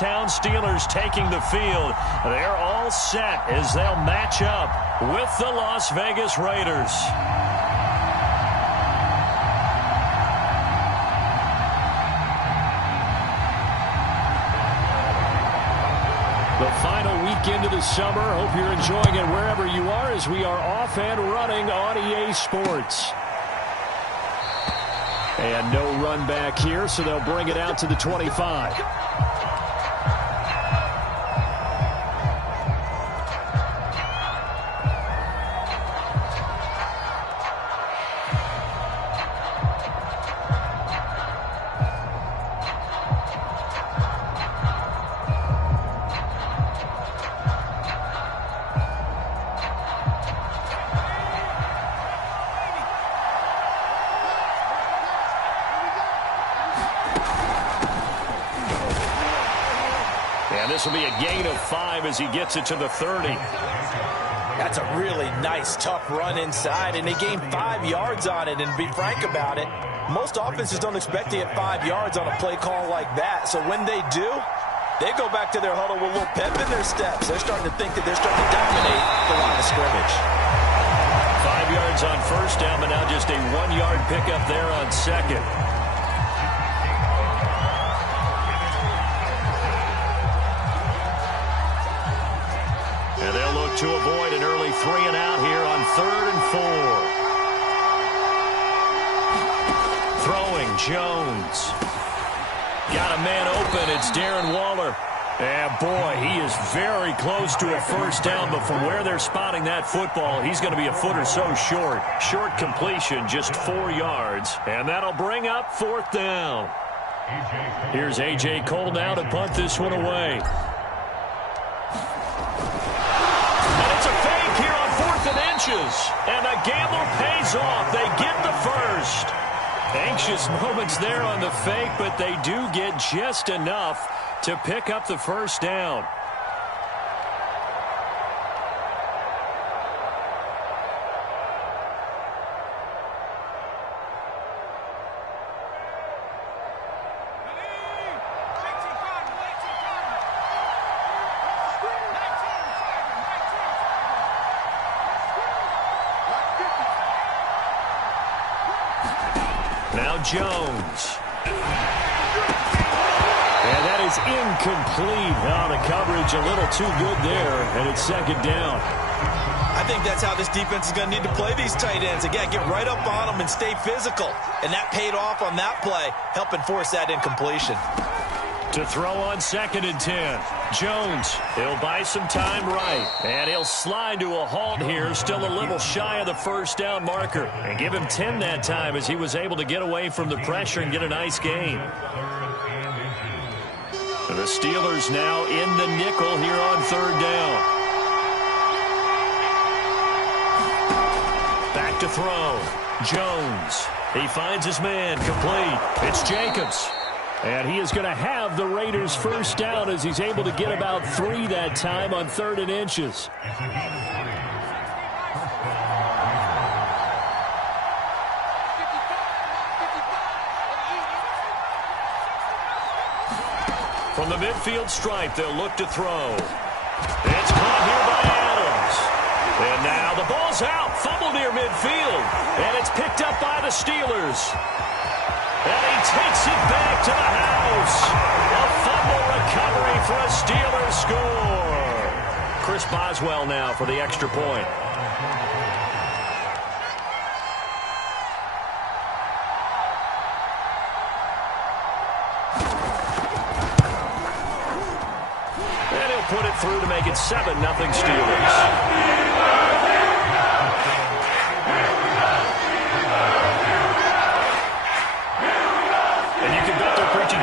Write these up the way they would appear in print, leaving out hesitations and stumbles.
hometown Steelers taking the field. They're all set as they'll match up with the Las Vegas Raiders. The final weekend of the summer. Hope you're enjoying it wherever you are as we are off and running on EA Sports. And no run back here, so they'll bring it out to the 25. This will be a gain of 5 as he gets it to the 30. That's a really nice, tough run inside, and they gained 5 yards on it. And to be frank about it, most offenses don't expect to get 5 yards on a play call like that. So when they do, they go back to their huddle with a little pep in their steps. They're starting to think that they're starting to dominate the line of scrimmage. 5 yards on first down, but now just a 1-yard pickup there on second. And they'll look to avoid an early 3-and-out here on 3rd and 4. Throwing, Jones. Got a man open. It's Darren Waller. And, boy, he is very close to a first down, but from where they're spotting that football, he's going to be a foot or so short. Short completion, just 4 yards. And that'll bring up 4th down. Here's A.J. Cole now to punt this one away. And the gamble pays off. They get the first. Anxious moments there on the fake, but they do get just enough to pick up the first down. Jones. And that is incomplete. Oh, the coverage a little too good there, and it's 2nd down. I think that's how this defense is going to need to play these tight ends. Again, get right up on them and stay physical. And that paid off on that play, helping force that incompletion. To throw on 2nd and 10. Jones, he'll buy some time right. And he'll slide to a halt here, still a little shy of the first down marker. And give him 10 that time as he was able to get away from the pressure and get a nice gain. The Steelers now in the nickel here on 3rd down. Back to throw. Jones. He finds his man complete. It's Jacobs. And he is going to have the Raiders first down as he's able to get about 3 that time on 3rd and inches. From the midfield stripe, they'll look to throw. It's caught here by Adams. And now the ball's out. Fumble near midfield. And it's picked up by the Steelers. And he takes it back to the house. A fumble recovery for a Steelers score. Chris Boswell now for the extra point. And he'll put it through to make it 7-0 Steelers.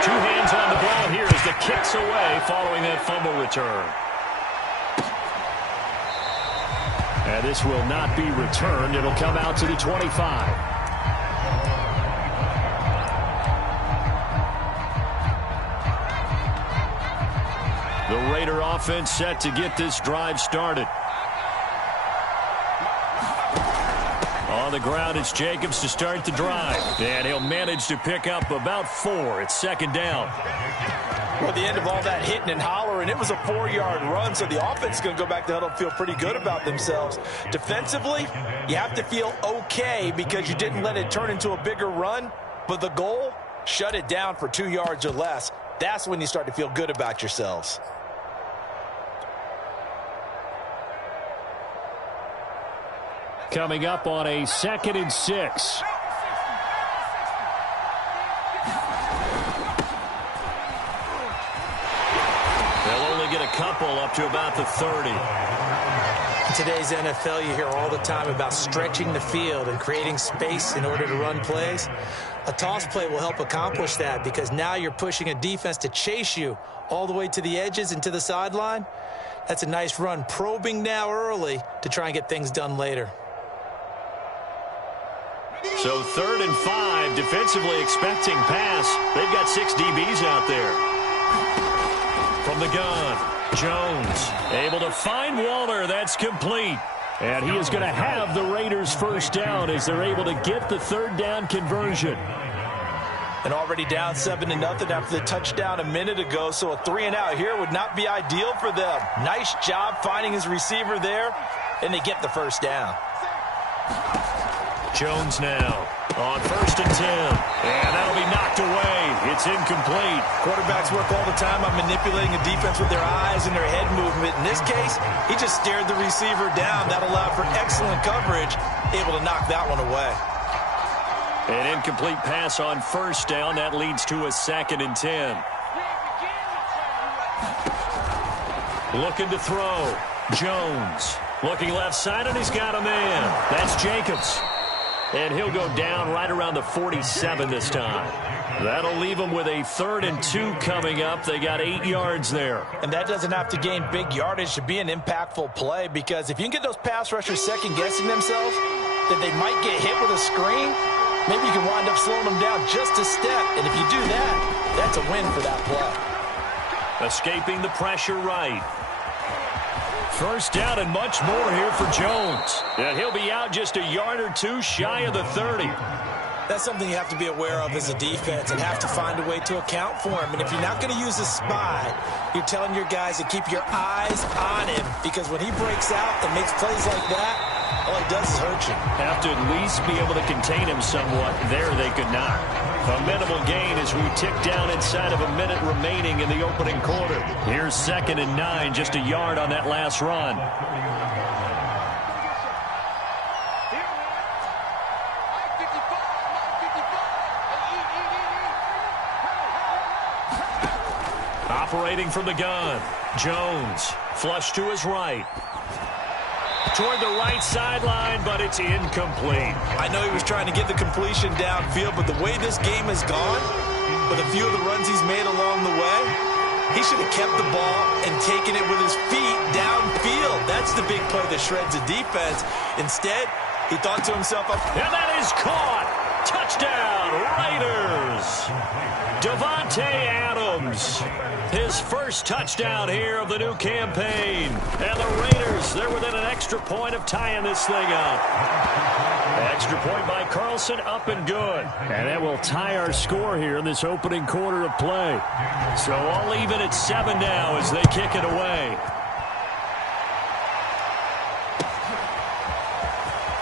Two hands on the ball here as the kick's away following that fumble return. And this will not be returned. It'll come out to the 25. The Raider offense set to get this drive started. On the ground, it's Jacobs to start the drive. And he'll manage to pick up about 4. It's 2nd down. Well, the end of all that hitting and hollering, it was a 4-yard run, so the offense is going to go back to huddle and feel pretty good about themselves. Defensively, you have to feel okay because you didn't let it turn into a bigger run, but the goal, shut it down for 2 yards or less. That's when you start to feel good about yourselves. Coming up on a 2nd and 6. Get a couple up to about the 30. In today's NFL, you hear all the time about stretching the field and creating space in order to run plays. A toss play will help accomplish that because now you're pushing a defense to chase you all the way to the edges and to the sideline. That's a nice run, probing now early to try and get things done later. So 3rd and 5, defensively expecting pass. They've got 6 DBs out there. From the gun, Jones able to find Waller. That's complete. And he is going to have the Raiders first down as they're able to get the 3rd down conversion. And already down 7-0 after the touchdown a minute ago, so a 3-and-out here would not be ideal for them. Nice job finding his receiver there, and they get the first down. Jones now on 1st and 10. And that'll be knocked away. It's incomplete. Quarterbacks work all the time on manipulating a defense with their eyes and their head movement. In this case, he just stared the receiver down. That allowed for excellent coverage, able to knock that one away. An incomplete pass on 1st down. That leads to a 2nd and 10. Looking to throw. Jones looking left side, and he's got a man. That's Jacobs. And he'll go down right around the 47 this time. That'll leave them with a 3rd and 2 coming up. They got 8 yards there. And that doesn't have to gain big yardage to be an impactful play, because if you can get those pass rushers second-guessing themselves, that they might get hit with a screen, maybe you can wind up slowing them down just a step. And if you do that, that's a win for that play. Escaping the pressure right. First down and much more here for Jones. And he'll be out just a yard or 2 shy of the 30. That's something you have to be aware of as a defense and have to find a way to account for him. And if you're not going to use a spy, you're telling your guys to keep your eyes on him, because when he breaks out and makes plays like that, all he does is hurt you. Have to at least be able to contain him somewhat. There they could not. A minimal gain as we tick down inside of a minute remaining in the opening quarter. Here's 2nd and 9, just a yard on that last run. Operating from the gun, Jones, flush to his right. Toward the right sideline, but it's incomplete. I know he was trying to get the completion downfield, but the way this game has gone, with a few of the runs he's made along the way, he should have kept the ball and taken it with his feet downfield. That's the big play that shreds the defense. Instead, he thought to himself, and that is caught. Touchdown, Raiders. Davante Adams, his first touchdown here of the new campaign. And the Raiders, they're within an extra point of tying this thing up. Extra point by Carlson, up and good. And that will tie our score here in this opening quarter of play. So all even at 7 now as they kick it away.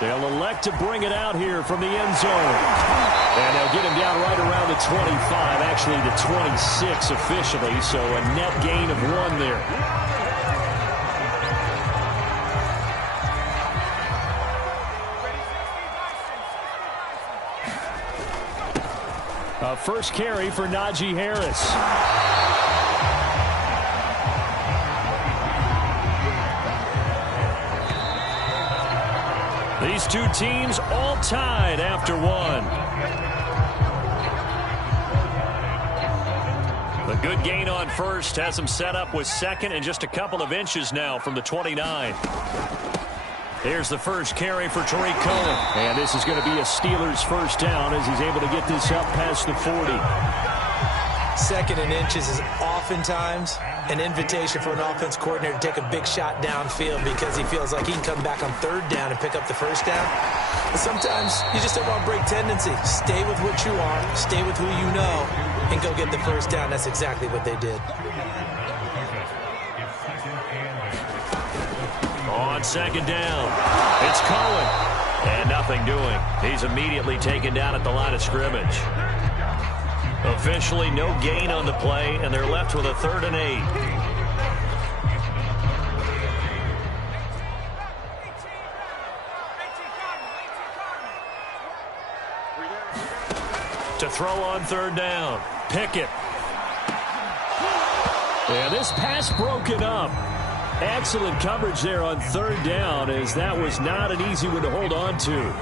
They'll elect to bring it out here from the end zone. And they'll get him down right around the 25, actually the 26 officially, so a net gain of 1 there. A first carry for Najee Harris. These two teams all tied after 1. The good gain on first has them set up with 2nd and just a couple of inches now from the 29. Here's the first carry for Tariq Cohen. And this is going to be a Steelers first down as he's able to get this up past the 40. 2nd and inches is oftentimes an invitation for an offense coordinator to take a big shot downfield because he feels like he can come back on 3rd down and pick up the first down. But sometimes you just don't want to break tendency. Stay with what you are. Stay with who you know. and go get the first down. That's exactly what they did. On second down, it's Cohen. And nothing doing. He's immediately taken down at the line of scrimmage. Officially no gain on the play, and they're left with a 3rd and 8. To throw on 3rd down, Pickett. Yeah, this pass broken up. Excellent coverage there on 3rd down, as that was not an easy one to hold on to.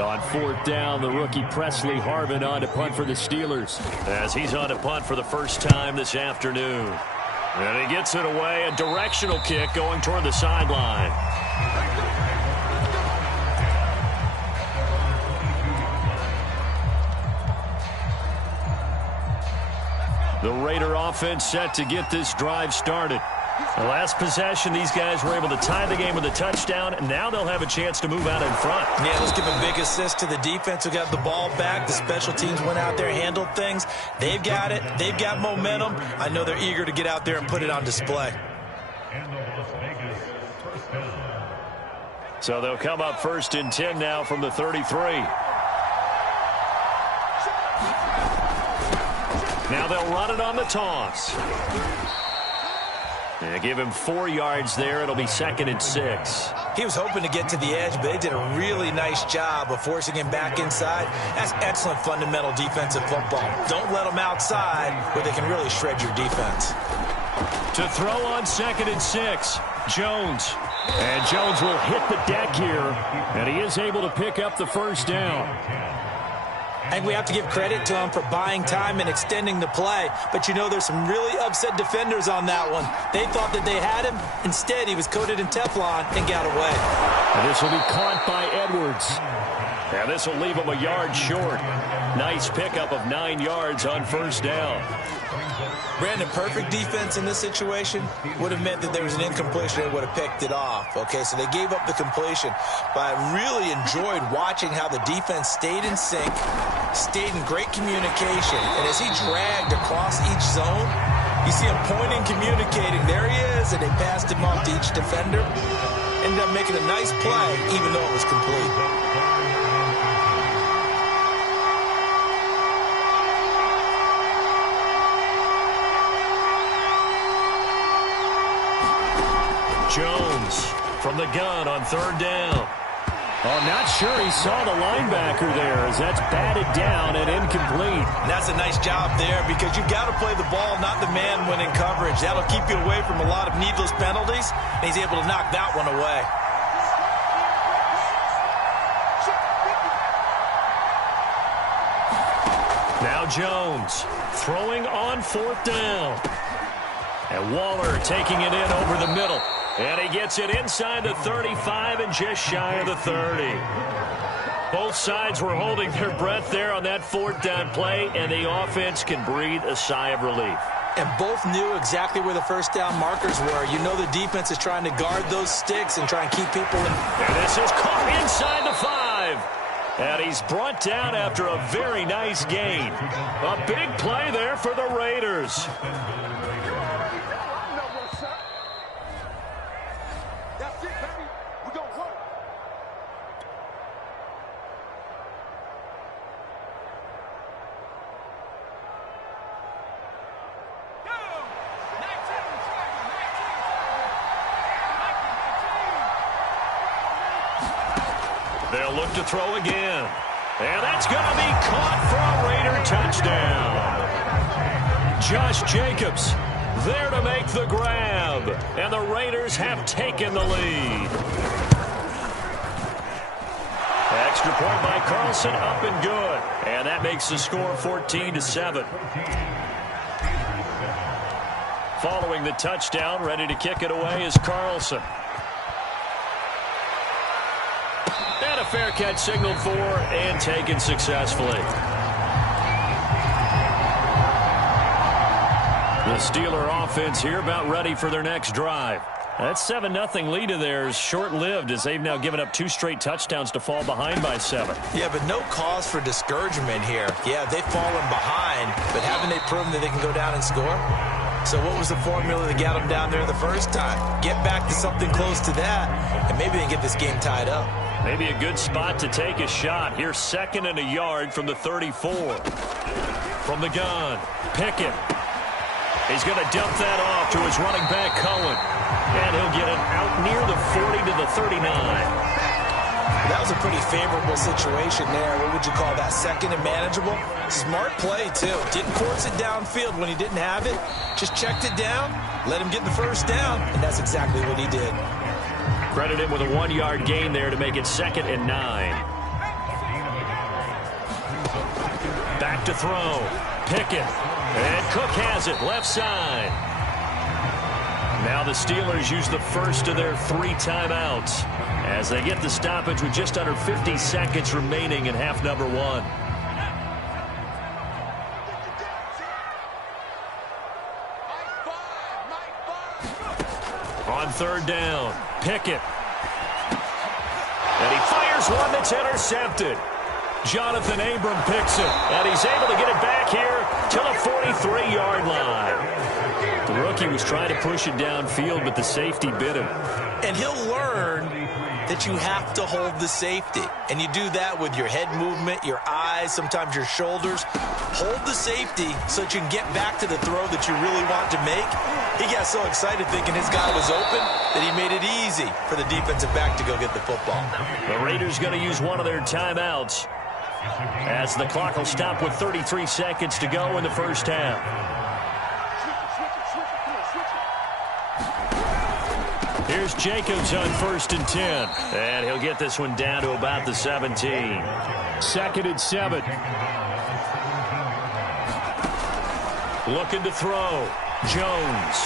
On 4th down, the rookie Presley Harvin on to punt for the Steelers, as he's on to punt for the first time this afternoon. And he gets it away, a directional kick going toward the sideline. The Raider offense set to get this drive started. The last possession, these guys were able to tie the game with a touchdown, and now they'll have a chance to move out in front. Yeah, let's give a big assist to the defense who got the ball back. The special teams went out there, handled things. They've got it. They've got momentum. I know they're eager to get out there and put it on display. So they'll come up 1st and 10 now from the 33. Now they'll run it on the toss. And give him 4 yards there. It'll be 2nd and 6. He was hoping to get to the edge, but they did a really nice job of forcing him back inside. That's excellent fundamental defensive football. Don't let them outside where they can really shred your defense. To throw on 2nd and 6, Jones. And Jones will hit the deck here, and he is able to pick up the first down. I think we have to give credit to him for buying time and extending the play. But, you know, there's some really upset defenders on that one. They thought that they had him. Instead, he was coated in Teflon and got away. And this will be caught by Edwards. And this will leave him a yard short. Nice pickup of 9 yards on first down. Brandon, perfect defense in this situation would have meant that there was an incompletion and would have picked it off. Okay, so they gave up the completion. But I really enjoyed watching how the defense stayed in sync, stayed in great communication. And as he dragged across each zone, you see him pointing, communicating. There he is, and they passed him off to each defender. Ended up making a nice play, even though it was complete. Jones from the gun on 3rd down. Oh, not sure he saw the linebacker there, as that's batted down and incomplete. And that's a nice job there, because you've got to play the ball, not the man when in coverage. That'll keep you away from a lot of needless penalties, and he's able to knock that one away. Now Jones throwing on 4th down. And Waller taking it in over the middle. And he gets it inside the 35 and just shy of the 30. Both sides were holding their breath there on that 4th down play, and the offense can breathe a sigh of relief. And both knew exactly where the first down markers were. You know the defense is trying to guard those sticks and try and keep people in. And this is caught inside the 5. And he's brought down after a very nice gain. A big play there for the Raiders. They'll look to throw again. And that's going to be caught for a Raider touchdown. Josh Jacobs there to make the grab. And the Raiders have taken the lead. Extra point by Carlson, up and good. And that makes the score 14-7. Following the touchdown, ready to kick it away is Carlson. And a fair catch signaled for and taken successfully. The Steeler offense here about ready for their next drive. That 7-0 lead of theirs short-lived as they've now given up 2 straight touchdowns to fall behind by 7. Yeah, but no cause for discouragement here. Yeah, they've fallen behind, but haven't they proven that they can go down and score? So what was the formula that got them down there the first time? Get back to something close to that, and maybe they can get this game tied up. Maybe a good spot to take a shot. Here's 2nd and a yard from the 34. From the gun, Pickett. He's going to dump that off to his running back, Cohen. And he'll get it out near the 40 to the 39. That was a pretty favorable situation there. What would you call that? 2nd and manageable? Smart play, too. Didn't force it downfield when he didn't have it. Just checked it down, let him get the first down, and that's exactly what he did. Credit him with a 1-yard gain there to make it 2nd and 9. Back to throw. Pickett. And Cook has it, left side. Now the Steelers use the first of their 3 timeouts as they get the stoppage with just under 50 seconds remaining in half number 1. On 3rd down, Pickett. And he fires one that's intercepted. Jonathan Abram picks it, and he's able to get it back here to the 43-yard line. The rookie was trying to push it downfield, but the safety bit him. And he'll learn that you have to hold the safety. And you do that with your head movement, your eyes, sometimes your shoulders. Hold the safety so that you can get back to the throw that you really want to make. He got so excited thinking his guy was open that he made it easy for the defensive back to go get the football. The Raiders going to use one of their timeouts as the clock will stop with 33 seconds to go in the first half. Here's Jacobs on 1st and 10. And he'll get this one down to about the 17. 2nd and 7. Looking to throw. Jones.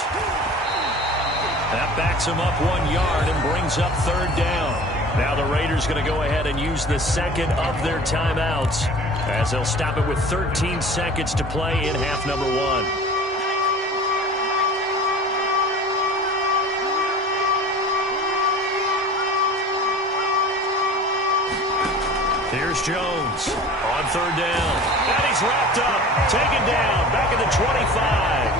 That backs him up 1 yard and brings up 3rd down. Now the Raiders going to go ahead and use the 2nd of their timeouts as they'll stop it with 13 seconds to play in half number 1. Here's Jones on 3rd down. And he's wrapped up, taken down, back at the 25.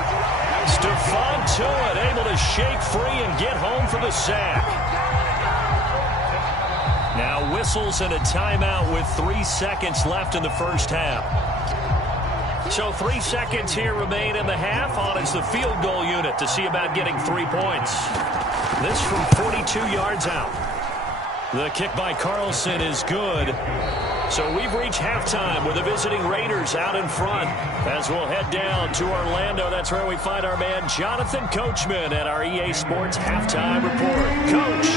Stephon Tuitt able to shake free and get home for the sack. Now whistles and a timeout with 3 seconds left in the first half. So 3 seconds here remain in the half. On is the field goal unit to see about getting 3 points. This from 42 yards out. The kick by Carlson is good. So we've reached halftime with the visiting Raiders out in front. As we'll head down to Orlando, that's where we find our man Jonathan Coachman at our EA Sports Halftime Report. Coach.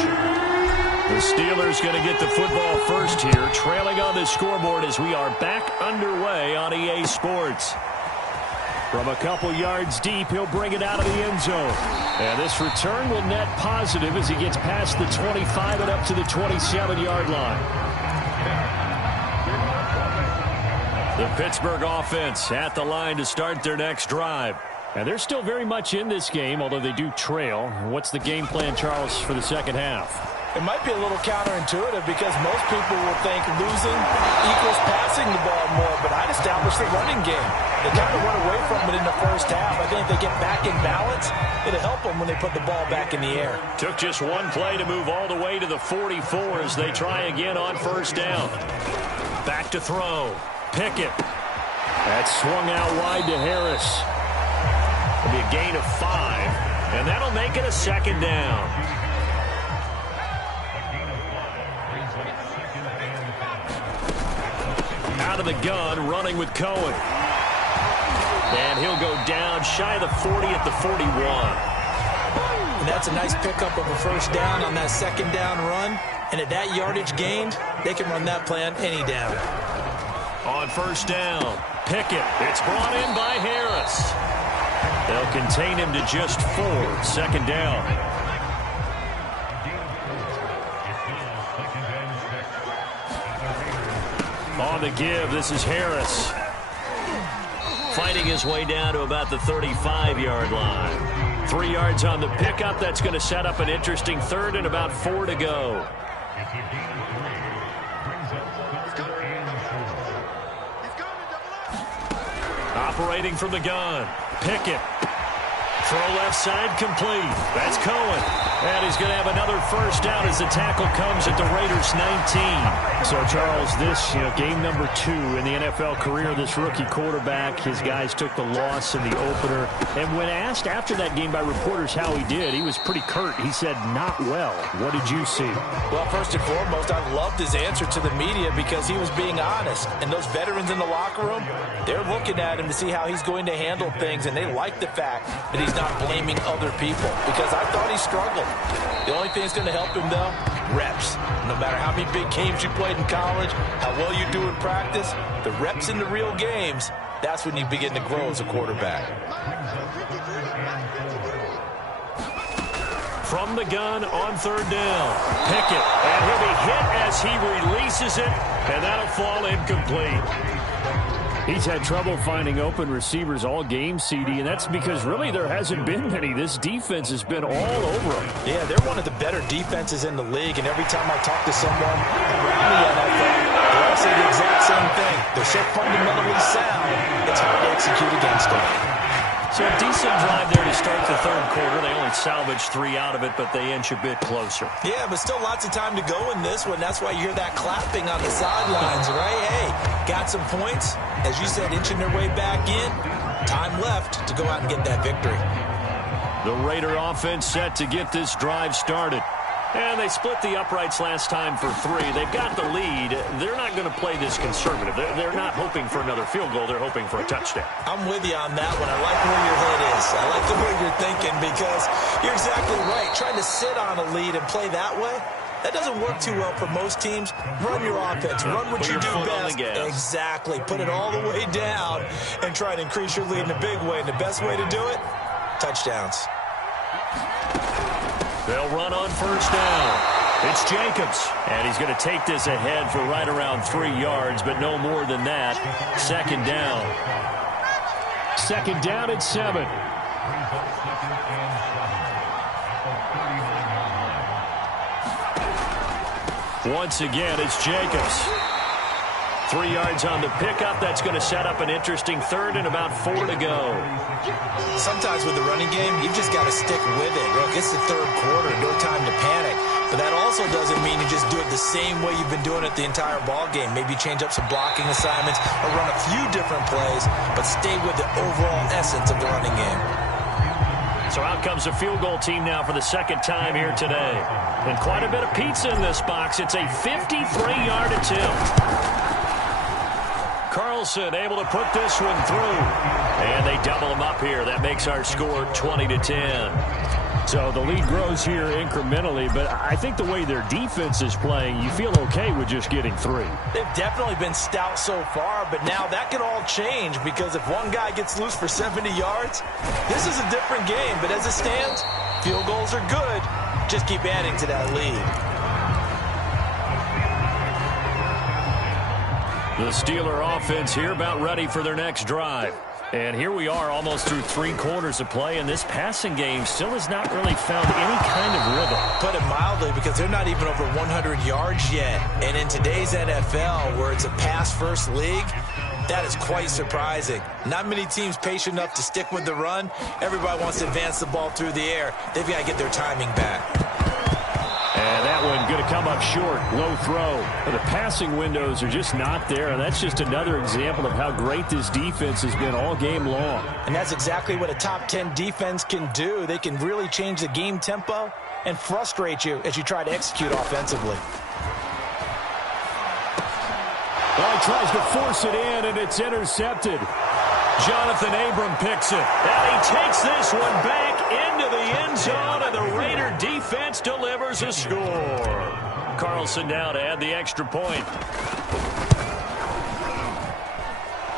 The Steelers going to get the football first here, trailing on the scoreboard as we are back underway on EA Sports. From a couple yards deep, he'll bring it out of the end zone. And this return will net positive as he gets past the 25 and up to the 27-yard line. The Pittsburgh offense at the line to start their next drive. And they're still very much in this game, although they do trail. What's the game plan, Charles, for the second half? It might be a little counterintuitive because most people will think losing equals passing the ball more, but I'd establish the running game. They kind of run away from it in the first half. I think if they get back in balance, it'll help them when they put the ball back in the air. Took just one play to move all the way to the 44 as they try again on 1st down. Back to throw. Pickett. That swung out wide to Harris. It'll be a gain of 5, and that'll make it a 2nd down. Out of the gun, running with Cohen. And he'll go down shy of the 40 at the 41. And that's a nice pickup of a 1st down on that 2nd down run. And at that yardage gained, they can run that play on any down. On 1st down, Pickett. It's brought in by Harris. They'll contain him to just 4. 2nd down. On the give, this is Harris. Fighting his way down to about the 35-yard line. 3 yards on the pickup. That's going to set up an interesting third and about 4 to go. Operating from the gun. Pickett. Throw left side complete. That's Cohen. And he's going to have another first down as the tackle comes at the Raiders' 19. So, Charles, this, game number 2 in the NFL career, this rookie quarterback, his guys took the loss in the opener. And when asked after that game by reporters how he did, he was pretty curt. He said, not well. What did you see? Well, first and foremost, I loved his answer to the media because he was being honest. And those veterans in the locker room, they're looking at him to see how he's going to handle things, and they like the fact that he's not blaming other people, because I thought he struggled. The only thing that's going to help him, though, reps. No matter how many big games you played in college, how well you do in practice, the reps in the real games, that's when you begin to grow as a quarterback. From the gun on third down. Pickett, and he'll be hit as he releases it, and that'll fall incomplete. He's had trouble finding open receivers all game, CD, and that's because really there hasn't been many. This defense has been all over them. Yeah, they're one of the better defenses in the league, and every time I talk to someone around the NFL, they all say the exact same thing. They're so fundamentally sound, it's hard to execute against them. So a decent drive there to start the third quarter. They only salvaged 3 out of it, but they inch a bit closer. Yeah, but still lots of time to go in this one. That's why you hear that clapping on the sidelines, right? Hey, got some points. As you said, inching their way back in. Time left to go out and get that victory. The Raider offense set to get this drive started. And they split the uprights last time for 3. They've got the lead. They're not going to play this conservative. They're not hoping for another field goal. They're hoping for a touchdown. I'm with you on that one. I like where your head is. I like the way you're thinking, because you're exactly right. Trying to sit on a lead and play that way, that doesn't work too well for most teams. Run your offense. Run what you do best. Exactly. Put it all the way down and try to increase your lead in a big way. And the best way to do it, touchdowns. They'll run on first down. It's Jacobs, and he's going to take this ahead for right around 3 yards, but no more than that. Second down. Second down at 7. Once again, it's Jacobs. 3 yards on the pickup. That's going to set up an interesting third and about 4 to go. Sometimes with the running game, you've just got to stick with it. Look, it's the third quarter, no time to panic. But that also doesn't mean you just do it the same way you've been doing it the entire ball game. Maybe change up some blocking assignments or run a few different plays, but stay with the overall essence of the running game. So out comes the field goal team now for the second time here today. And quite a bit of pizza in this box. It's a 53-yard attempt. Carlson able to put this one through. And they double them up here. That makes our score 20-10. So the lead grows here incrementally, but I think the way their defense is playing, you feel okay with just getting 3. They've definitely been stout so far, but now that could all change, because if one guy gets loose for 70 yards, this is a different game. But as it stands, field goals are good. Just keep adding to that lead. The Steeler offense here about ready for their next drive. And here we are almost through 3 quarters of play, and this passing game still has not really found any kind of rhythm. Put it mildly, because they're not even over 100 yards yet. And in today's NFL, where it's a pass-first league, that is quite surprising. Not many teams patient enough to stick with the run. Everybody wants to advance the ball through the air. They've got to get their timing back. And that one going to come up short. Low throw. The passing windows are just not there. And that's just another example of how great this defense has been all game long. And that's exactly what a top 10 defense can do. They can really change the game tempo and frustrate you as you try to execute offensively. Well, he tries to force it in, and it's intercepted. Jonathan Abram picks it. And he takes this one back into the end zone, and the Raider defense delivers a score. Carlson now to add the extra point.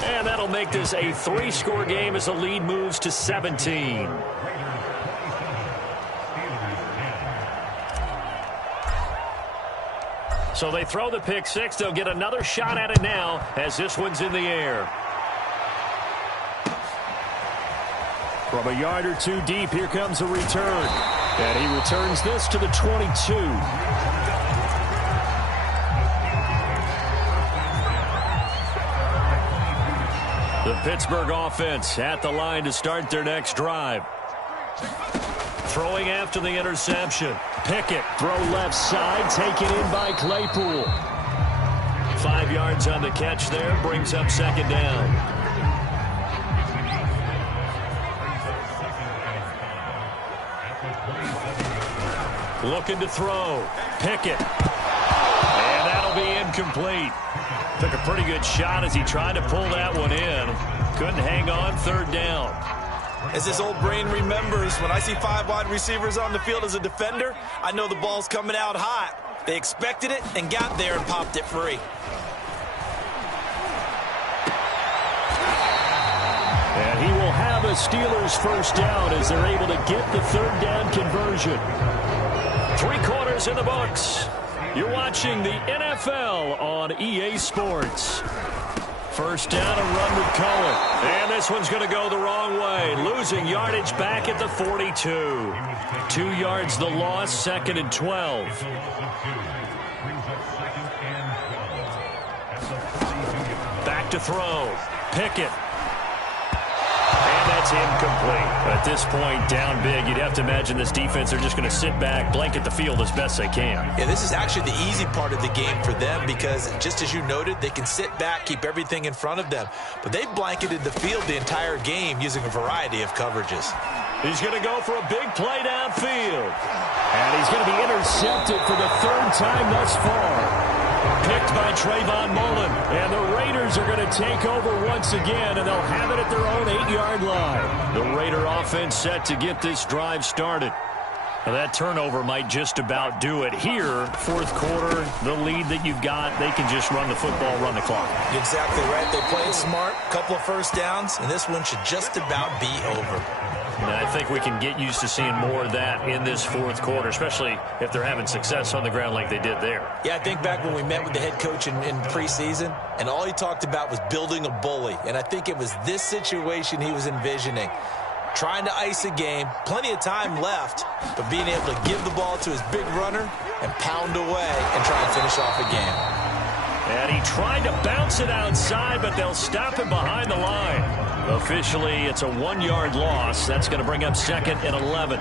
And that'll make this a 3-score game as the lead moves to 17. So they throw the pick 6. They'll get another shot at it now as this one's in the air. From a yard or two deep, here comes a return. And he returns this to the 22. The Pittsburgh offense at the line to start their next drive. Throwing after the interception. Pickett, throw left side, taken in by Claypool. 5 yards on the catch there, brings up second down. Looking to throw. Pickett. And that'll be incomplete. Took a pretty good shot as he tried to pull that one in. Couldn't hang on, third down. As this old brain remembers, when I see 5 wide receivers on the field as a defender, I know the ball's coming out hot. They expected it and got there and popped it free. And he will have a Steelers first down as they're able to get the third down conversion. 3 quarters in the books. You're watching the NFL on EA Sports. First down, a run with Cohen. And this one's going to go the wrong way. Losing yardage back at the 42. 2 yards the loss, second and 12. Back to throw. Pickett. And that's incomplete. At this point, down big, you'd have to imagine this defense are just going to sit back, blanket the field as best they can. Yeah, this is actually the easy part of the game for them because, just as you noted, they can sit back, keep everything in front of them. But they've blanketed the field the entire game using a variety of coverages. He's going to go for a big play downfield. And he's going to be intercepted for the 3rd time thus far. Picked by Trayvon Mullen. And the Raiders are going to take over once again, and they'll have it at their own 8-yard line. The Raider offense set to get this drive started. Now that turnover might just about do it here. 4th quarter, the lead that you've got, they can just run the football, run the clock. Exactly right. They played smart, couple of first downs, and this one should just about be over. And I think we can get used to seeing more of that in this 4th quarter, especially if they're having success on the ground like they did there. Yeah, I think back when we met with the head coach in preseason, and all he talked about was building a bully. And I think it was this situation he was envisioning. Trying to ice a game, plenty of time left, but being able to give the ball to his big runner and pound away and try and finish off a game. And he tried to bounce it outside, but they'll stop him behind the line. Officially, it's a 1-yard loss. That's going to bring up second and 11.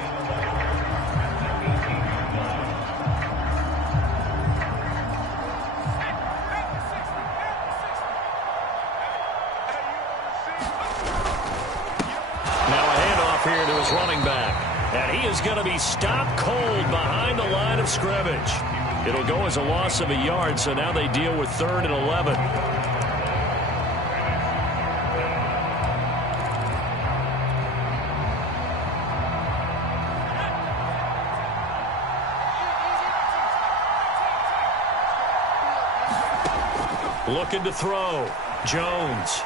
Here to his running back. And he is going to be stopped cold behind the line of scrimmage. It'll go as a loss of a yard, so now they deal with 3rd and 11. Looking to throw. Jones.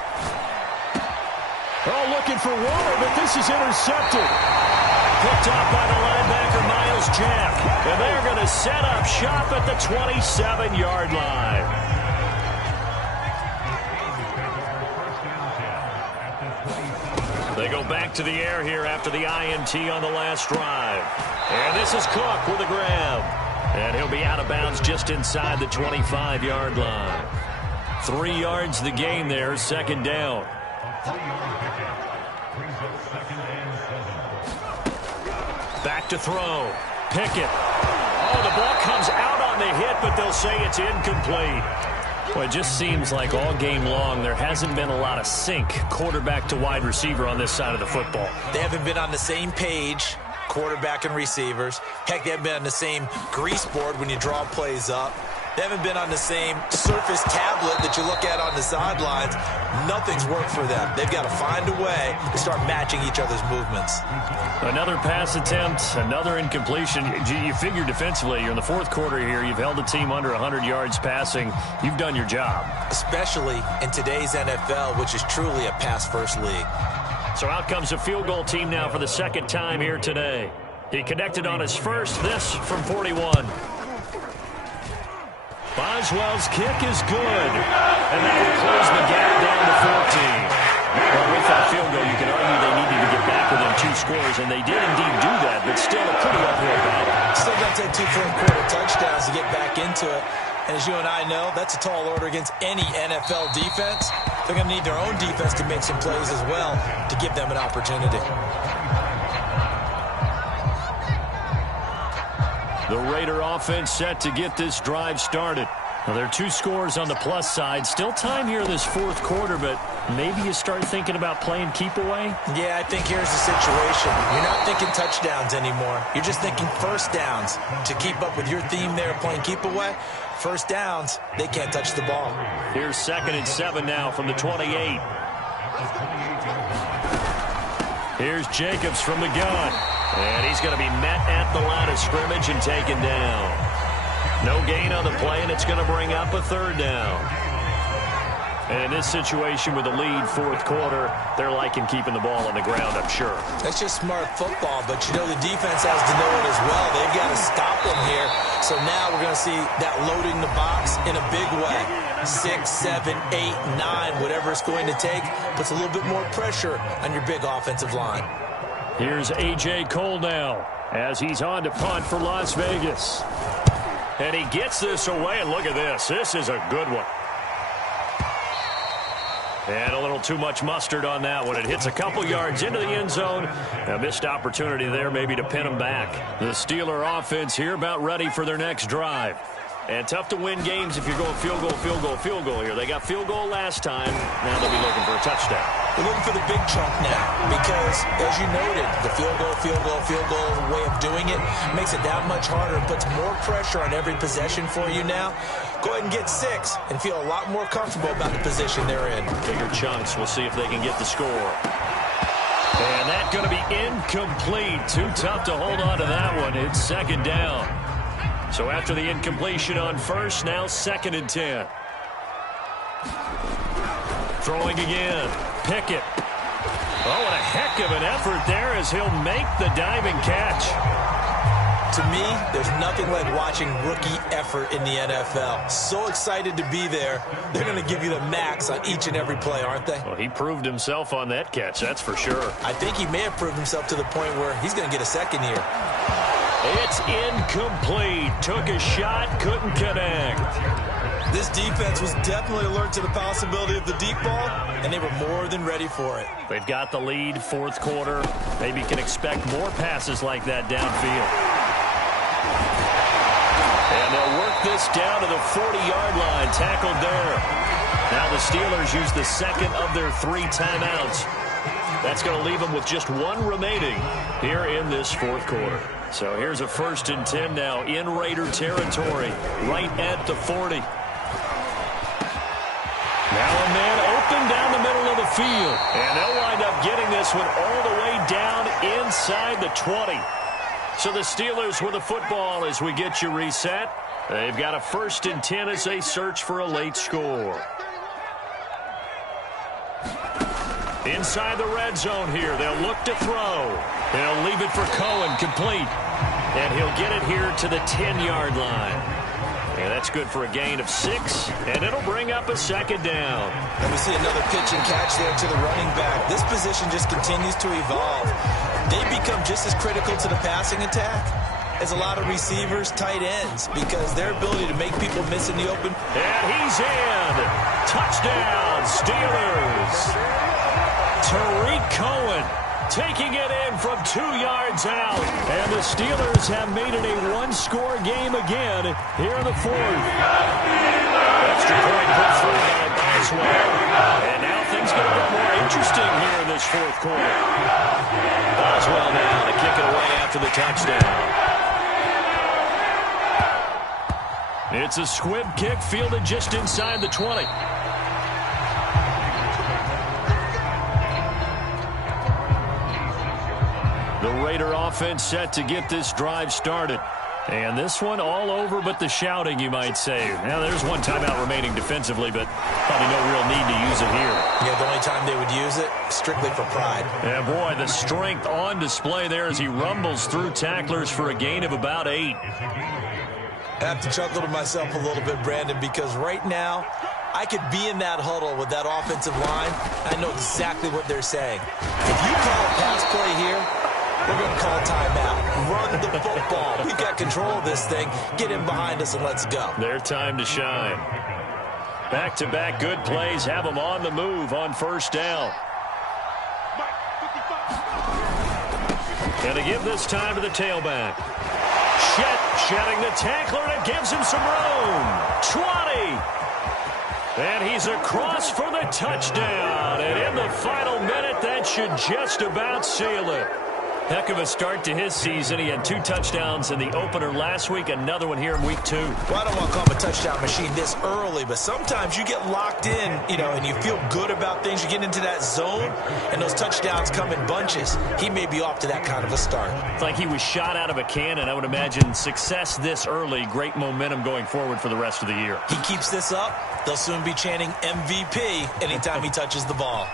Oh, looking for Waller, but this is intercepted. Picked up by the linebacker, Miles Jack. And they're going to set up shop at the 27-yard line. They go back to the air here after the INT on the last drive. And this is Cook with a grab. And he'll be out of bounds just inside the 25-yard line. 3 yards the gain there, second down. Back to throw. Pickett. Oh, the ball comes out on the hit, but they'll say it's incomplete. Well, it just seems like all game long there hasn't been a lot of sync quarterback to wide receiver on this side of the football. They haven't been on the same page, quarterback and receivers. Heck, they haven't been on the same grease board when you draw plays up. They haven't been on the same surface tablet that you look at on the sidelines. Nothing's worked for them. They've got to find a way to start matching each other's movements. Another pass attempt, another incompletion. You figure defensively, you're in the 4th quarter here. You've held the team under 100 yards passing. You've done your job. Especially in today's NFL, which is truly a pass-first league. So out comes a field goal team now for the 2nd time here today. He connected on his first, this from 41. Boswell's kick is good. And that will close the gap down to 14. Well, with that field goal, you can argue they needed to get back within 2 scores, and they did indeed do that, but still a pretty uphill battle. Still going to take 2 fourth-quarter touchdowns to get back into it. And as you and I know, that's a tall order against any NFL defense. They're going to need their own defense to make some plays as well to give them an opportunity. The Raider offense set to get this drive started. Well, there are 2 scores on the plus side. Still time here in this fourth quarter, but maybe you start thinking about playing keep away? Yeah, I think here's the situation. You're not thinking touchdowns anymore. You're just thinking first downs. To keep up with your theme there playing keep away, first downs, they can't touch the ball. Here's 2nd and 7 now from the 28. Here's Jacobs from the gun. And he's going to be met at the line of scrimmage and taken down. No gain on the play, and it's going to bring up a 3rd down. And in this situation with the lead, fourth quarter, they're liking keeping the ball on the ground, I'm sure. That's just smart football, but you know the defense has to know it as well. They've got to stop them here. So now we're going to see that loading the box in a big way. 6, 7, 8, 9, whatever it's going to take, puts a little bit more pressure on your big offensive line. Here's A.J. Cole now as he's on to punt for Las Vegas. And he gets this away, and look at this. This is a good one. And a little too much mustard on that one. It hits a couple yards into the end zone. A missed opportunity there maybe to pin him back. The Steeler offense here about ready for their next drive. And tough to win games if you're going field goal, field goal, field goal here. They got field goal last time. Now they'll be looking for a touchdown. They're looking for the big chunk now because, as you noted, the field goal way of doing it makes it that much harder and puts more pressure on every possession for you now. Go ahead and get 6 and feel a lot more comfortable about the position they're in. Bigger chunks. We'll see if they can get the score. And that's going to be incomplete. Too tough to hold on to that one. It's 2nd down. So after the incompletion on first, now 2nd and 10. Throwing again. Pickett. Oh, what a heck of an effort there as he'll make the diving catch. To me, there's nothing like watching rookie effort in the NFL. So excited to be there. They're going to give you the max on each and every play, aren't they? Well, he proved himself on that catch, that's for sure. I think he may have proved himself to the point where he's going to get a second here. It's incomplete. Took a shot, couldn't connect. This defense was definitely alert to the possibility of the deep ball, and they were more than ready for it. They've got the lead, fourth quarter. Maybe can expect more passes like that downfield. And they'll work this down to the 40-yard line, tackled there. Now the Steelers use the 2nd of their 3 timeouts. That's going to leave them with just 1 remaining here in this fourth quarter. So here's a 1st and 10 now in Raider territory, right at the 40. Now a man open down the middle of the field. And they'll wind up getting this one all the way down inside the 20. So the Steelers with the football as we get you reset. They've got a 1st and 10 as they search for a late score. Inside the red zone here. They'll look to throw. They'll leave it for Cohen, complete. And he'll get it here to the 10-yard line. And that's good for a gain of 6, and it'll bring up a 2nd down. And we see another pitch and catch there to the running back. This position just continues to evolve. They become just as critical to the passing attack as a lot of receivers, tight ends, because their ability to make people miss in the open. And he's in. Touchdown, Steelers. Tariq Cohen taking it in from 2 yards out. And the Steelers have made it a 1-score game again here in the 4th. Extra point put through by Boswell. And now things get a bit more interesting here in this fourth quarter. Boswell now to kick it away after the touchdown. It's a squib kick fielded just inside the 20. The Raider offense set to get this drive started. And this one all over but the shouting, you might say. Now, there's 1 timeout remaining defensively, but probably no real need to use it here. Yeah, the only time they would use it, strictly for pride. Yeah, boy, the strength on display there as he rumbles through tacklers for a gain of about 8. I have to chuckle to myself a little bit, Brandon, because right now, I could be in that huddle with that offensive line. I know exactly what they're saying. If you call a pass play here, we're going to call timeout. Run the football. We've got control of this thing. Get in behind us and let's go. Their time to shine. Back-to-back good plays have them on the move on first down. And to give this time to the tailback. Shedding the tackler, and it gives him some room. 20. And he's across for the touchdown. And in the final minute, that should just about seal it. Heck of a start to his season. He had 2 touchdowns in the opener last week, another one here in week 2. Well, I don't want to call him a touchdown machine this early, but sometimes you get locked in, and you feel good about things. You get into that zone, and those touchdowns come in bunches. He may be off to that kind of a start. It's like he was shot out of a cannon. I would imagine success this early, great momentum going forward for the rest of the year. He keeps this up, they'll soon be chanting MVP anytime he touches the ball.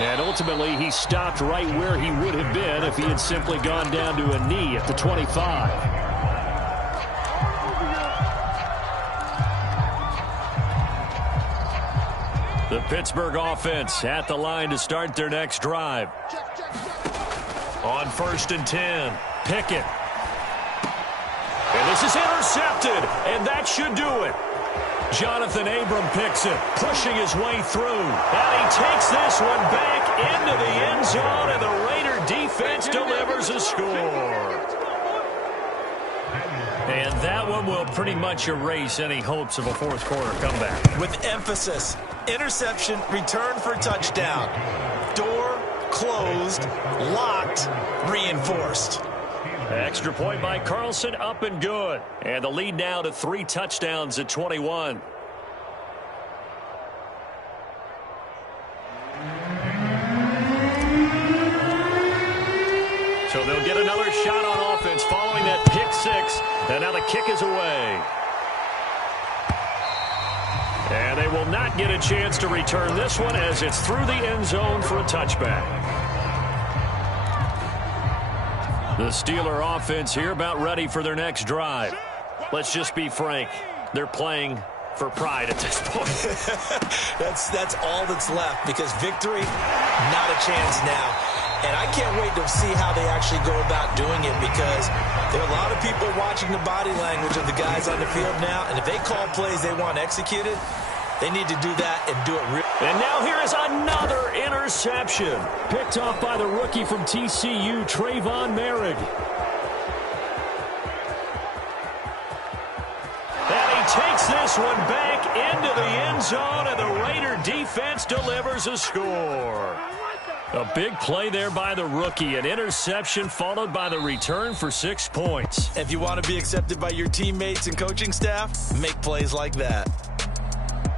And ultimately, he stopped right where he would have been if he had simply gone down to a knee at the 25. The Pittsburgh offense at the line to start their next drive. On 1st and 10, Pickett. And this is intercepted, and that should do it. Jonathan Abram picks it, pushing his way through. And he takes this one back into the end zone, and the Raider defense delivers a score. And that one will pretty much erase any hopes of a fourth quarter comeback. With emphasis, interception, return for touchdown. Door closed, locked, reinforced. Extra point by Carlson, up and good. And the lead now to 3 touchdowns at 21. So they'll get another shot on offense following that pick 6. And now the kick is away. And they will not get a chance to return this one as it's through the end zone for a touchback. The Steeler offense here about ready for their next drive. Let's just be frank. They're playing for pride at this point. That's all that's left because victory, not a chance now. And I can't wait to see how they actually go about doing it because there are a lot of people watching the body language of the guys on the field now. And if they call plays they want executed, they need to do that and do it real. And now here is another interception. Picked off by the rookie from TCU, Trayvon Merrick. And he takes this one back into the end zone, and the Raider defense delivers a score. A big play there by the rookie. An interception followed by the return for 6 points. If you want to be accepted by your teammates and coaching staff, make plays like that.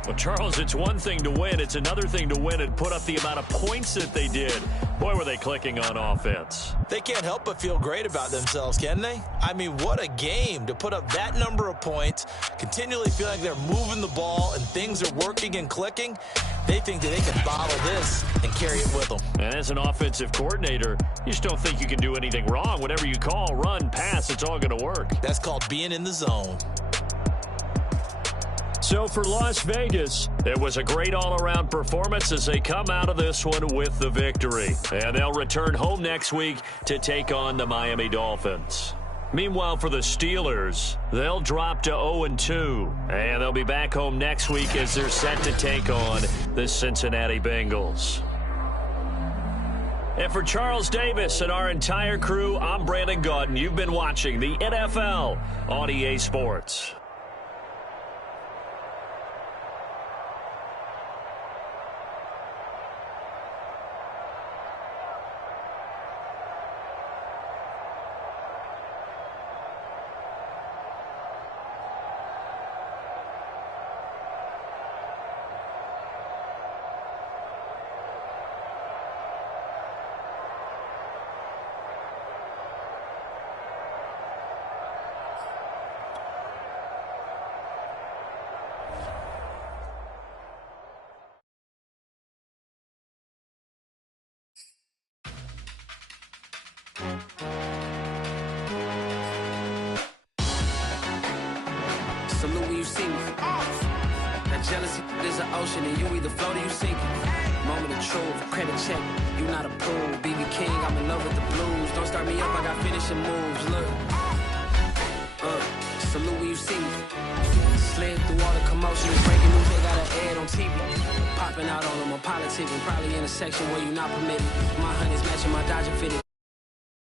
Well, Charles, it's one thing to win. It's another thing to win and put up the amount of points that they did. Boy, were they clicking on offense. They can't help but feel great about themselves, can they? I mean, what a game to put up that number of points, continually feel like they're moving the ball and things are working and clicking. They think that they can bottle this and carry it with them. And as an offensive coordinator, you just don't think you can do anything wrong. Whatever you call, run, pass, it's all going to work. That's called being in the zone. So for Las Vegas, it was a great all-around performance as they come out of this one with the victory. And they'll return home next week to take on the Miami Dolphins. Meanwhile, for the Steelers, they'll drop to 0-2. And they'll be back home next week as they're set to take on the Cincinnati Bengals. And for Charles Davis and our entire crew, I'm Brandon Gaudin. You've been watching the NFL on EA Sports. Salute, you see me. That jealousy is an ocean, and you either float or you sink it. Moment of truth, credit check, you not approved. BB King, I'm in love with the blues. Don't start me up, I got finishing moves. Look, salute when you see me. Slid through all the commotion, it's breaking news, they got an ad on TV. Popping out on them, I'm politicking, probably in a section where you not permitted. My honey's matching my Dodger fitted.